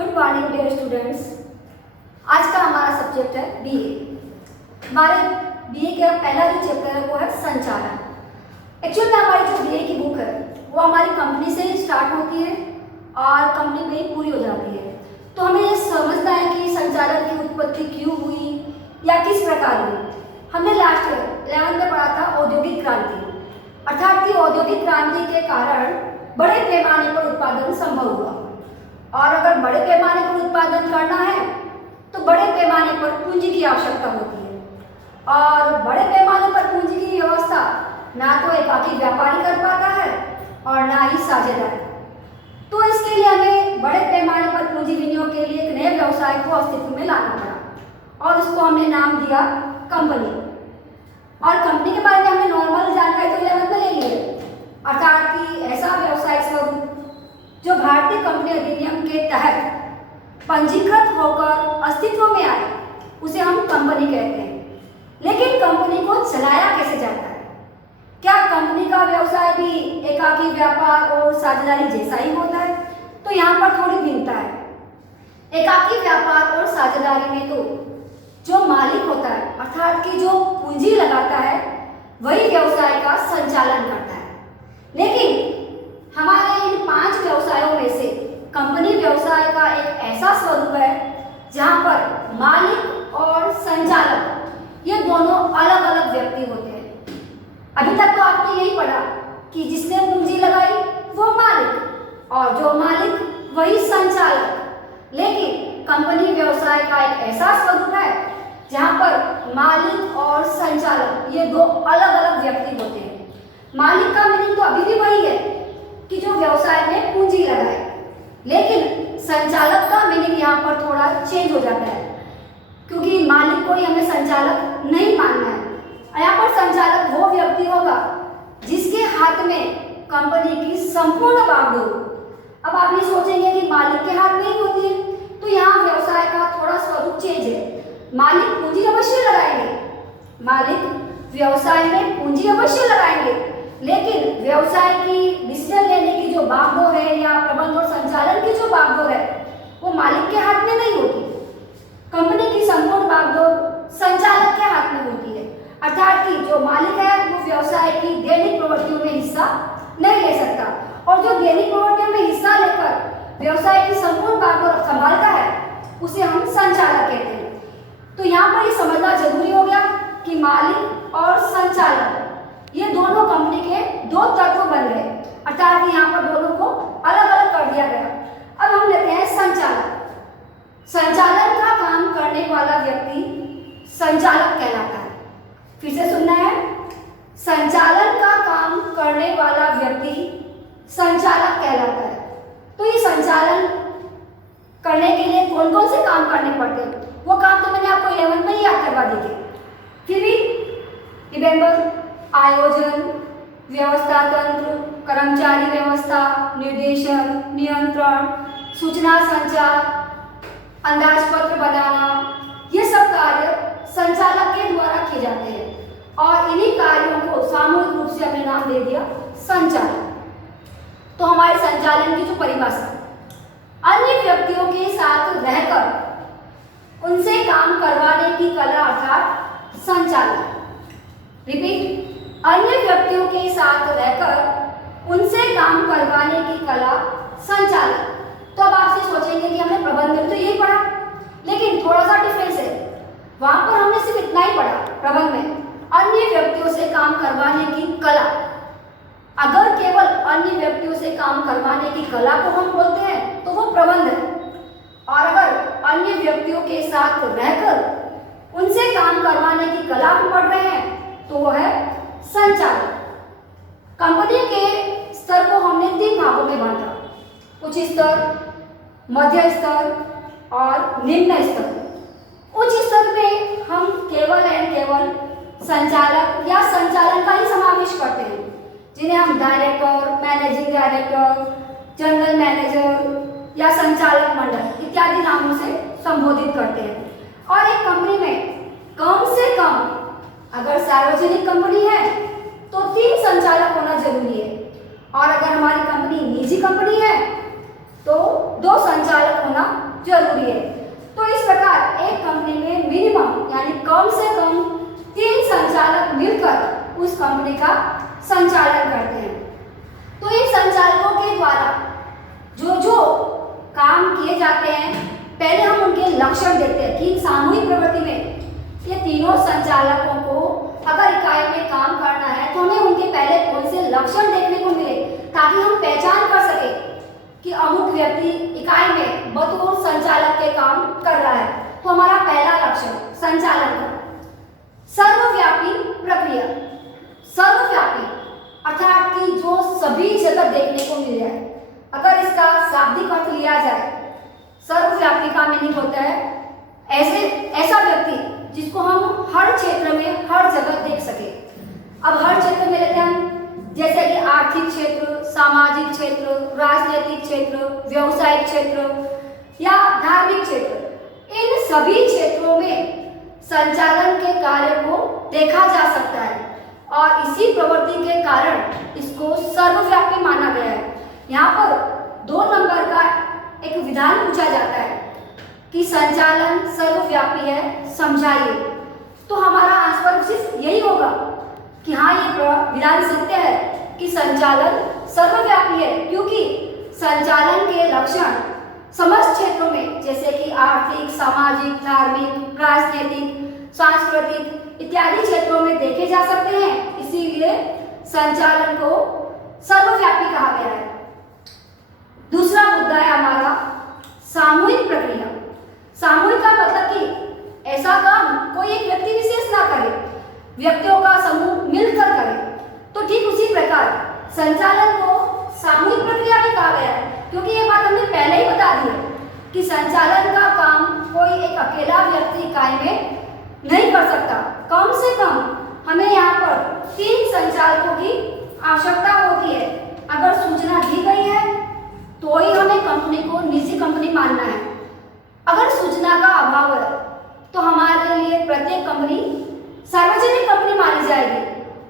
Good morning dear students. आज का हमारा सब्जेक्ट है बीए। हमारे बीए का पहला जो चैप्टर है वो है संचालन। एक्चुअली हमारी जो बीए की बुक है वो हमारी कंपनी से स्टार्ट होती है और कंपनी में ही पूरी हो जाती है। तो हमें ये समझना है कि संचालन की उत्पत्ति क्यों हुई या किस प्रकार हुई। हमने लास्ट 11th में पढ़ा था औद्योगिक क्रांति, अर्थात कि औद्योगिक क्रांति के कारण बड़े पैमाने पर उत्पादन संभव हुआ। और अगर बड़े पैमाने पर उत्पादन करना है तो बड़े पैमाने पर पूंजी की आवश्यकता होती है। और बड़े पैमाने पर पूंजी की व्यवस्था ना तो एकाकी व्यापारी कर पाता है और ना ही साझेदार। तो इसके लिए हमें बड़े पैमाने पर पूंजी विनियोग के लिए एक नए व्यवसाय को अस्तित्व में लाना पड़ा और उसको हमने नाम दिया कंपनी। और कंपनी के बारे में हमने नॉर्मल जानकारी तो 11th में ले ली है, अर्थात कि ऐसा व्यवसायिक स्वरूप जो भारतीय कंपनी अधिनियम के तहत पंजीकृत होकर अस्तित्व में आए उसे हम कंपनी कहते हैं। लेकिन कंपनी को चलाया कैसे जाता है? क्या कंपनी का व्यवसाय भी एकाकी व्यापार और साझेदारी जैसा ही होता है? तो यहाँ पर थोड़ी भिन्नता है। एकाकी व्यापार और साझेदारी में तो जो मालिक होता है अर्थात कि जो पूंजी लगाता है वही व्यवसाय का संचालन करता है। लेकिन हमारे इन 5 व्यवसायों में से कंपनी व्यवसाय का एक ऐसा स्वरूप है जहां पर मालिक और संचालक ये दोनों अलग अलग व्यक्ति होते हैं। अभी तक तो आपने यही पढ़ा कि जिसने पूंजी लगाई वो मालिक और जो मालिक वही संचालक। लेकिन कंपनी व्यवसाय का एक ऐसा स्वरूप है जहां पर मालिक और संचालक ये दो अलग अलग व्यक्ति होते हैं। मालिक का मीनिंग तो अभी भी वही है कि जो व्यवसाय में पूंजी लगाए, लेकिन संचालक का मीनिंग यहाँ पर थोड़ा चेंज हो जाता है क्योंकि मालिक को ही हमें संचालक नहीं मानना है। यहाँ पर संचालक वो व्यक्ति होगा जिसके हाथ में कंपनी की संपूर्ण बागडोर। अब आप ये सोचेंगे कि मालिक के हाथ में ही होती है, तो यहाँ व्यवसाय का थोड़ा स्वरूप चेंज है। मालिक पूंजी अवश्य लगाएंगे, मालिक व्यवसाय में पूंजी अवश्य लगाएंगे, लेकिन व्यवसाय की डिसीजन लेने की जो बागडोर है या प्रबंध और संचालन की जो बागडोर है वो मालिक के हाथ में नहीं होती। कंपनी की संपूर्ण बागडोर संचालक के हाथ में होती है, अर्थात कि जो मालिक है वो व्यवसाय की दैनिक प्रवृत्तियों में हिस्सा नहीं ले सकता और जो दैनिक प्रवृत्तियों में हिस्सा लेकर व्यवसाय की संपूर्ण बागडोर संभालता है उसे हम संचालक कहते हैं। तो यहाँ पर ये समझना जरूरी हो गया कि मालिक और संचालक ये दोनों कंपनी के दो तत्व बन गए, अर्थात कि यहाँ पर दोनों को अलग अलग कर दिया गया। अब हम लेते हैं संचालक। संचालन का काम करने वाला व्यक्ति संचालक कहलाता है। फिर से सुनना है, संचालन का काम करने वाला व्यक्ति संचालक कहलाता है। तो ये संचालन करने के लिए कौन कौन से काम करने पड़ते हैं वो काम तो मैंने आपको 11th में ही याद करवा दी थी। फिर भी रिमेंबर, आयोजन, व्यवस्था तंत्र, कर्मचारी व्यवस्था, निर्देशन, नियंत्रण, सूचना संचार, अंदाजपत्र बनाना, ये सब कार्य संचालक के द्वारा किए जाते हैं और इन्हीं कार्यों को सामूहिक रूप से हमने नाम दे दिया संचालन। तो हमारे संचालन की जो परिभाषा, अन्य व्यक्तियों के साथ रहकर उनसे काम करवाने की कला अर्थात संचालन। रिपीट, अन्य व्यक्तियों के साथ रहकर उनसे काम करवाने की कला संचालन। तो अब आपसे सोचेंगे कि हमने प्रबंधन तो यही पढ़ा, लेकिन थोड़ा सा डिफरेंस है। वहां पर हमने सिर्फ इतना ही पढ़ा प्रबंध में, अन्य व्यक्तियों से काम करवाने की कला। अगर केवल अन्य व्यक्तियों से काम करवाने की कला को हम बोलते हैं तो वो प्रबंध है, और अगर अन्य व्यक्तियों के साथ रहकर उनसे काम करवाने की कला हम पढ़ रहे हैं तो वो है संचालन। कंपनी के स्तर को हमने 3 भागों में बांटा, उच्च स्तर, मध्य स्तर और निम्न स्तर। उच्च स्तर पे हम केवल एंड केवल संचालक या संचालन का ही समावेश करते हैं, जिन्हें हम director, managing director, general manager या संचालक मंडल इत्यादि नामों से संबोधित करते हैं। और एक कंपनी में कम से कम अगर सार्वजनिक कंपनी है तो 3 संचालक होना जरूरी है, और अगर हमारी कंपनी निजी कंपनी है तो 2 संचालक होना जरूरी है। तो इस प्रकार एक कंपनी में मिनिमम यानी कम से कम 3 संचालक मिलकर उस कंपनी का संचालन करते हैं। तो इन संचालकों के द्वारा जो जो काम किए जाते हैं, पहले हम उनके लक्षण देखते हैं कि सामूहिक प्रवृत्ति में ये तीनों संचालकों को अगर इकाई में काम करना है तो हमें उनके पहले कौन से लक्षण देखने को मिले, ताकि हम पहचान कर सके कि अमुक व्यक्ति इकाई में बतौर संचालक के काम कर रहा है। तो हमारा पहला लक्षण संचालन का सर्वव्यापी प्रक्रिया। सर्वव्यापी अर्थात कि जो सभी जगह देखने को मिल जाए। अगर इसका शाब्दिक अर्थ लिया जाए, सर्वव्यापी का मीनिंग होता है ऐसा व्यक्ति जिसको हम हर क्षेत्र में हर जगह देख सके। अब हर क्षेत्र में लेते हैं हम, जैसे कि आर्थिक क्षेत्र, सामाजिक क्षेत्र, राजनीतिक क्षेत्र, व्यवसायिक क्षेत्र या धार्मिक क्षेत्र, इन सभी क्षेत्रों में संचालन के कार्य को देखा जा सकता है और इसी प्रवृत्ति के कारण इसको सर्वव्यापी माना गया है। यहाँ पर 2 नंबर का एक विधान पूछा जाता है कि संचालन सर्वव्यापी है, समझाइए। तो हमारा आंसर सिर्फ यही होगा कि हाँ, ये विधान सत्य है कि संचालन सर्वव्यापी है, क्योंकि संचालन के लक्षण समस्त क्षेत्रों में जैसे कि आर्थिक, सामाजिक, धार्मिक, राजनीतिक, सांस्कृतिक इत्यादि क्षेत्रों में देखे जा सकते हैं। इसीलिए संचालन को सर्वव्यापी कहा गया है। दूसरा मुद्दा है हमारा सामूहिक प्रक्रिया। सामूहिक का मतलब कि ऐसा काम कोई एक व्यक्ति विशेष ना करे, व्यक्तियों का समूह मिलकर करे। तो ठीक उसी प्रकार संचालन को सामूहिक प्रक्रिया भी कहा गया है, क्योंकि ये बात हमने पहले ही बता दी है कि संचालन का काम कोई एक अकेला व्यक्ति इकाई में नहीं कर सकता। कम से कम हमें यहाँ पर 3 संचालकों की आवश्यकता होती है। अगर सूचना दी गई है तो ही हमें कंपनी को निजी कंपनी मानना है। अगर सूचना का अभाव है तो हमारे लिए प्रत्येक कंपनी सार्वजनिक कंपनी मानी जाएगी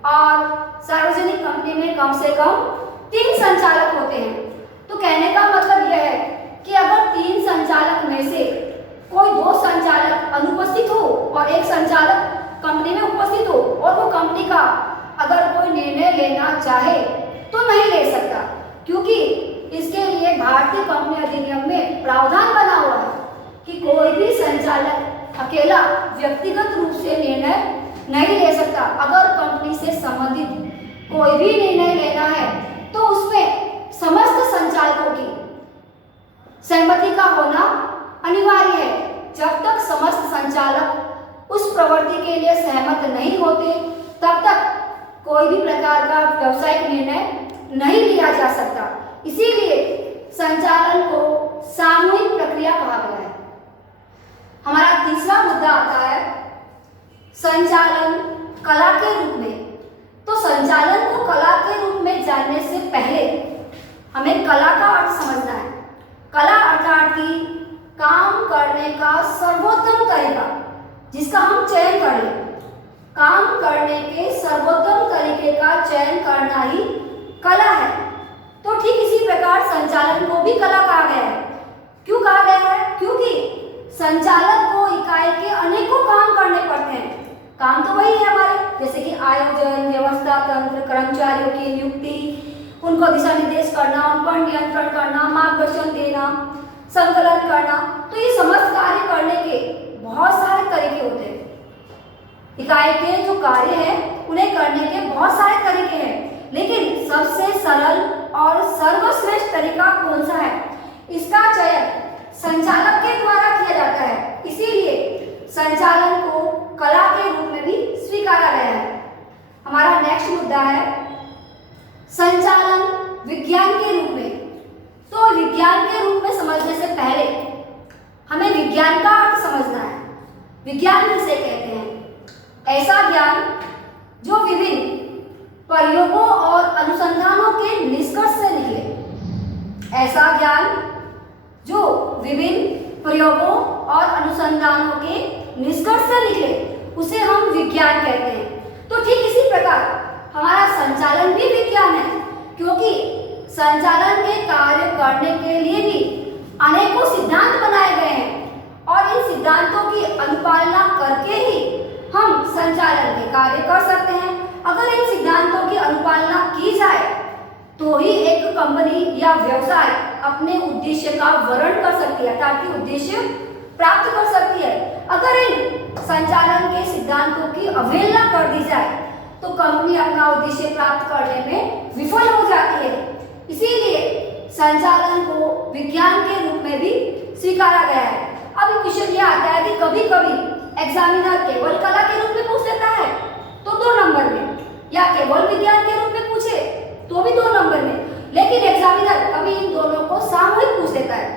और सार्वजनिक कंपनी में कम से कम 3 संचालक होते हैं। तो कहने का मतलब यह है कि अगर 3 संचालक में से कोई 2 संचालक अनुपस्थित हो और एक संचालक कंपनी में उपस्थित हो और वो कंपनी का अगर कोई निर्णय लेना चाहे तो नहीं ले सकता, क्योंकि इसके लिए भारतीय कंपनी अधिनियम में प्रावधान बना हुआ है कि कोई भी संचालक अकेला व्यक्तिगत रूप से निर्णय नहीं ले सकता। अगर कंपनी से संबंधित कोई भी निर्णय लेना है तो उसमें समस्त संचालकों की सहमति का होना अनिवार्य है। जब तक समस्त संचालक उस प्रवृत्ति के लिए सहमत नहीं होते तब तक कोई भी प्रकार का व्यावसायिक निर्णय नहीं लिया जा सकता। इसीलिए संचालन को सामूहिक प्रक्रिया कहा गया है। हमारा तीसरा मुद्दा आता है संचालन कला के रूप में। तो संचालन को कला के रूप में जानने से पहले हमें कला का अर्थ समझना है। कला अर्थात कि काम करने का सर्वोत्तम तरीका जिसका हम चयन करें। काम करने के सर्वोत्तम तरीके का चयन करना ही कला है। तो ठीक इसी प्रकार संचालन को भी कला कहा गया है। क्यों कहा गया है? क्योंकि संचालक को इकाई के अनेकों काम करने पड़ते हैं। काम तो वही है हमारे, जैसे कि आयोजन, व्यवस्था तंत्र, कर्मचारियों की नियुक्ति, उनको दिशा निर्देश करना, उन पर नियंत्रण करना, मार्गदर्शन देना, संकलन करना। तो ये समस्त कार्य करने के बहुत सारे तरीके होते हैं। इकाई के जो कार्य हैं उन्हें करने के बहुत सारे तरीके हैं, लेकिन सबसे सरल और सर्वश्रेष्ठ तरीका कौन सा है, इसका चयन संचालक के द्वारा किया जाता है। इसीलिए संचालन को कला के रूप में भी स्वीकारा गया है। हमारा नेक्स्ट मुद्दा है संचालन विज्ञान के रूप में। तो विज्ञान के रूप में समझने से पहले हमें विज्ञान का अर्थ समझना है। विज्ञान किसे कहते हैं? ऐसा ज्ञान जो विभिन्न प्रयोगों और अनुसंधानों के निष्कर्ष से निकले। ऐसा ज्ञान जो विभिन्न प्रयोगों और अनुसंधानों के निष्कर्ष से निकले उसे हम विज्ञान कहते हैं। तो ठीक इसी प्रकार हमारा संचालन भी विज्ञान है, क्योंकि संचालन के कार्य करने के लिए भी अनेकों सिद्धांत बनाए गए हैं और इन सिद्धांतों की अनुपालना करके ही हम संचालन के कार्य कर सकते हैं। अगर इन सिद्धांतों की अनुपालना की जाए तो ही एक कंपनी या व्यवसाय अपने उद्देश्य का वर्ण कर सकती है, ताकि उद्देश्य प्राप्त कर सकती है। अगर इन संचालन के सिद्धांतों की अवहेलना कर दी जाए तो कंपनी अपना उद्देश्य प्राप्त करने में विफल हो जाती है। इसीलिए संचालन को विज्ञान के रूप में भी स्वीकारा गया है। अब क्वेश्चन ये आता है कि कभी कभी एग्जामिनर केवल कला के रूप में पूछ लेता है तो 2 नंबर में, या केवल विज्ञान के रूप में पूछे तो भी 2 नंबर में, लेकिन एग्जामिनर कभी इन दोनों को सामूहिक पूछ लेता है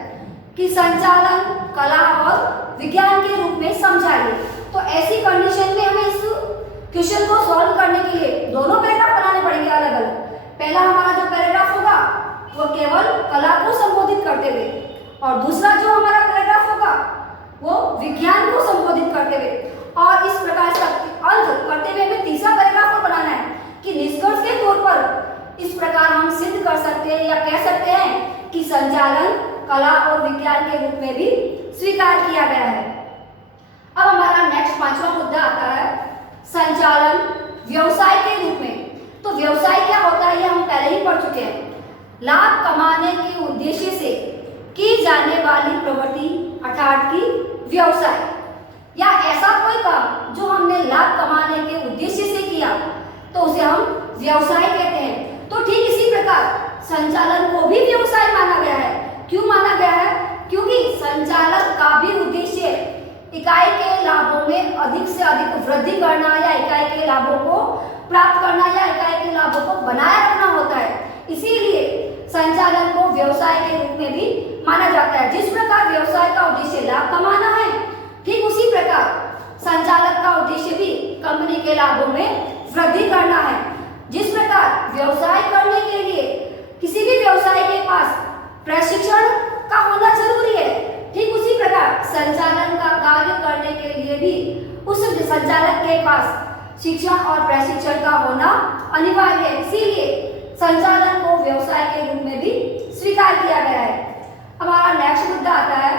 कि संचालन कला और विज्ञान के रूप में समझाइए। तो ऐसी कंडीशन में हमें इस क्वेश्चन को सॉल्व करने के लिए दोनों पैराग्राफ बनाने पड़ेंगे अलग अलग। पहला हमारा जो पैराग्राफ होगा वो केवल कला को संबोधित करते हुए, और दूसरा जो हमारा पैराग्राफ होगा वो विज्ञान को संबोधित करते हुए, और इस प्रकार से अर्थ करते हुए हमें तीसरा पैराग्राफ बनाना है कि निष्कर्ष के तौर पर इस प्रकार हम सिद्ध कर सकते हैं या कह सकते हैं कि संचालन कला और विज्ञान के रूप में भी स्वीकार किया गया है। अब हमारा नेक्स्ट 5वां मुद्दा आता है संचालन व्यवसाय के रूप में। तो व्यवसाय क्या होता है ये हम पहले ही पढ़ चुके हैं। लाभ कमाने के उद्देश्य से की जाने वाली प्रवृत्ति अर्थात कि व्यवसाय, या ऐसा कोई काम जो हमने लाभ कमाने के उद्देश्य से किया तो उसे हम व्यवसाय कहते हैं। तो ठीक इसी प्रकार संचालन को भी व्यवसाय माना गया है। क्यों माना गया है? क्योंकि संचालन का भी उद्देश्य इकाई के लाभों में अधिक से अधिक वृद्धि करना, या इकाई के लाभों को प्राप्त करना, या इकाई के लाभों को बनाए रखना होता है। इसीलिए संचालन को व्यवसाय के रूप में भी माना जाता है। जिस प्रकार व्यवसाय का उद्देश्य लाभ कमाना है, ठीक उसी प्रकार संचालक का उद्देश्य भी कंपनी के लाभों में वृद्धि करना है। जिस प्रकार व्यवसाय करने के लिए किसी भी व्यवसाय के पास प्रशिक्षण का होना जरूरी है, ठीक उसी प्रकार संचालन का कार्य करने के लिए भी उस संचालक के पास शिक्षण और प्रशिक्षण का होना अनिवार्य है। इसीलिए संचालन को व्यवसाय के रूप में भी स्वीकार किया गया है। हमारा नेक्स्ट मुद्दा आता है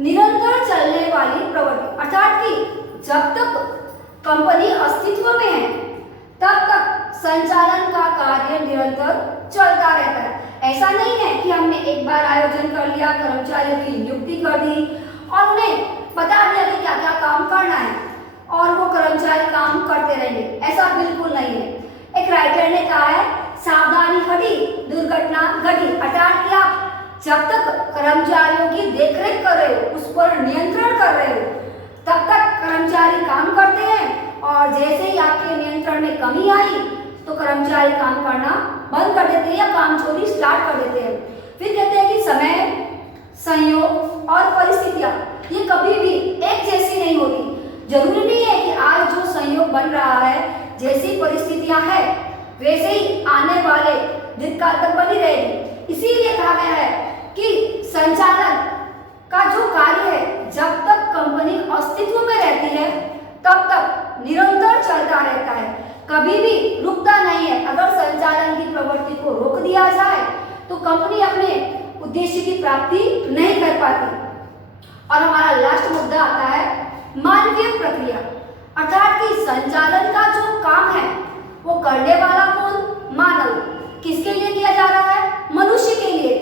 निरंतर चलने वाली प्रवृत्ति, अर्थात कि जब तक कंपनी अस्तित्व में है तब तक संचालन का कार्य निरंतर चलता रहता है। ऐसा नहीं है कि हमने एक बार आयोजन कर लिया, कर्मचारियों की नियुक्ति कर दी और उन्हें बता दिया कि क्या क्या काम करना है और वो कर्मचारी काम करते रहेंगे, ऐसा बिल्कुल नहीं है। एक राइटर ने कहा है सावधानी हटी दुर्घटना घटी, अर्थात कि आप जब तक कर्मचारियों की देखरेख कर रहे हो, उस पर नियंत्रण कर रहे हो, तब तक कर्मचारी काम करते हैं, और जैसे ही आपके नियंत्रण में कमी आई तो कर्मचारी काम करना बंद कर देते हैं या काम चोरी स्टार्ट कर देते हैं। फिर कहते हैं कि समय, संयोग और परिस्थितियां ये कभी भी एक जैसी नहीं होती। जरूरी नहीं है कि आज जो संयोग बन रहा है, जैसी परिस्थितियां हैं वैसे ही आने वाले दीर्घकाल तक बनी रहेगी। इसीलिए कहा गया है कि संचालन का जो कार्य है, जब तक कंपनी अस्तित्व में रहती है तब तक निरंतर चलता रहता है, कभी भी रुकता नहीं है। अगर संचालन की प्रवृत्ति को रोक दिया जाए तो कंपनी अपने उद्देश्य की प्राप्ति नहीं कर पाती। और हमारा लास्ट मुद्दा आता है मानवीय प्रक्रिया, अर्थात कि संचालन का जो काम है वो करने वाला कौन? मानव। किसके लिए किया जा रहा है? मनुष्य के लिए।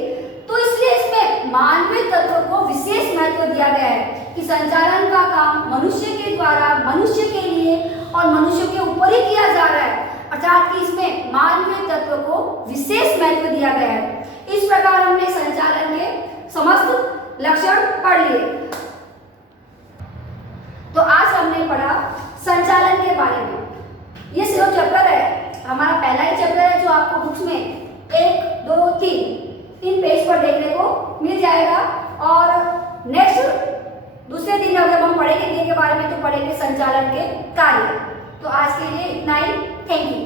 तो इसलिए इसमें मानवीय तत्व को विशेष महत्व दिया गया है कि संचालन का काम मनुष्य के द्वारा, मनुष्य के लिए और मनुष्य के ऊपर ही किया जा रहा है, अर्थात कि इसमें मानवीय तत्व को विशेष महत्व दिया गया है। इस प्रकार हमने संचालन के समस्त लक्षण पढ़ लिए। तो आज हमने पढ़ा संचालन के बारे में। ये सिर्फ चैप्टर है, हमारा पहला ही चैप्टर है जो आपको बुक्स में 1, 2, 3 पेज पर देखने को मिल जाएगा। और नेक्स्ट दूसरे दिन अगर हम पढ़ेंगे के बारे में तो पढ़ेंगे संचालन के कार्य। तो आज के लिए इतना ही। Thank you.